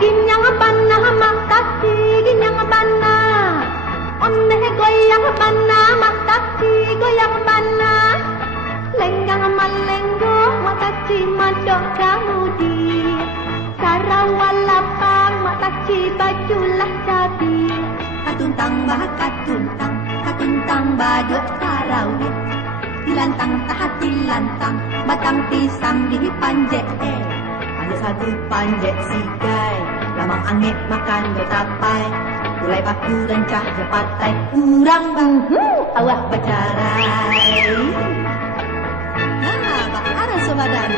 ginyang banna makati ginyang banna onne goyang banna makati goyang banna lenggang malenggo makati madok kamudi sarawalapang makati bajulah jadi katuntang bah katuntang badut sarawit dilantang tahat dilantang batang pisang di panjek ada satu panjek sigai lamang angit makan betapai mulai baku rancah jepatai kurang awak bercarai bahara sebadan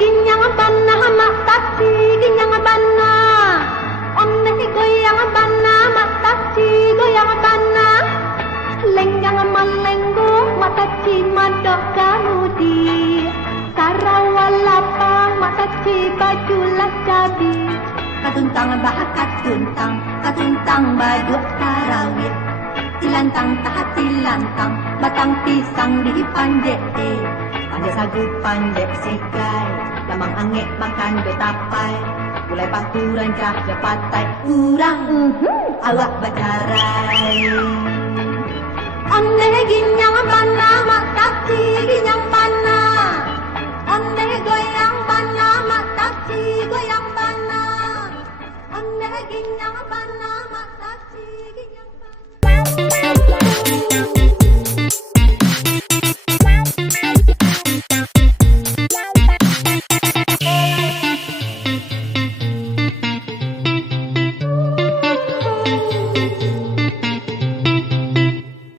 ginyang banna makati ginyang banna onne goyang banna makati goyang banna lenggang malenggo makati madok kamudi sarawalapang makati bajulah jadi katuntang bah katuntang baduk sarawit dilantang tahat dilantang batang pisang di panjek ada sagu panjek sikai lamang angit makan betapai mulai paku rancah jepatai kurang awak bercarai onne ginyang banna makati ginyang banna onne goyang banna makati goyang banna onne ginyang banna makati ginyang banna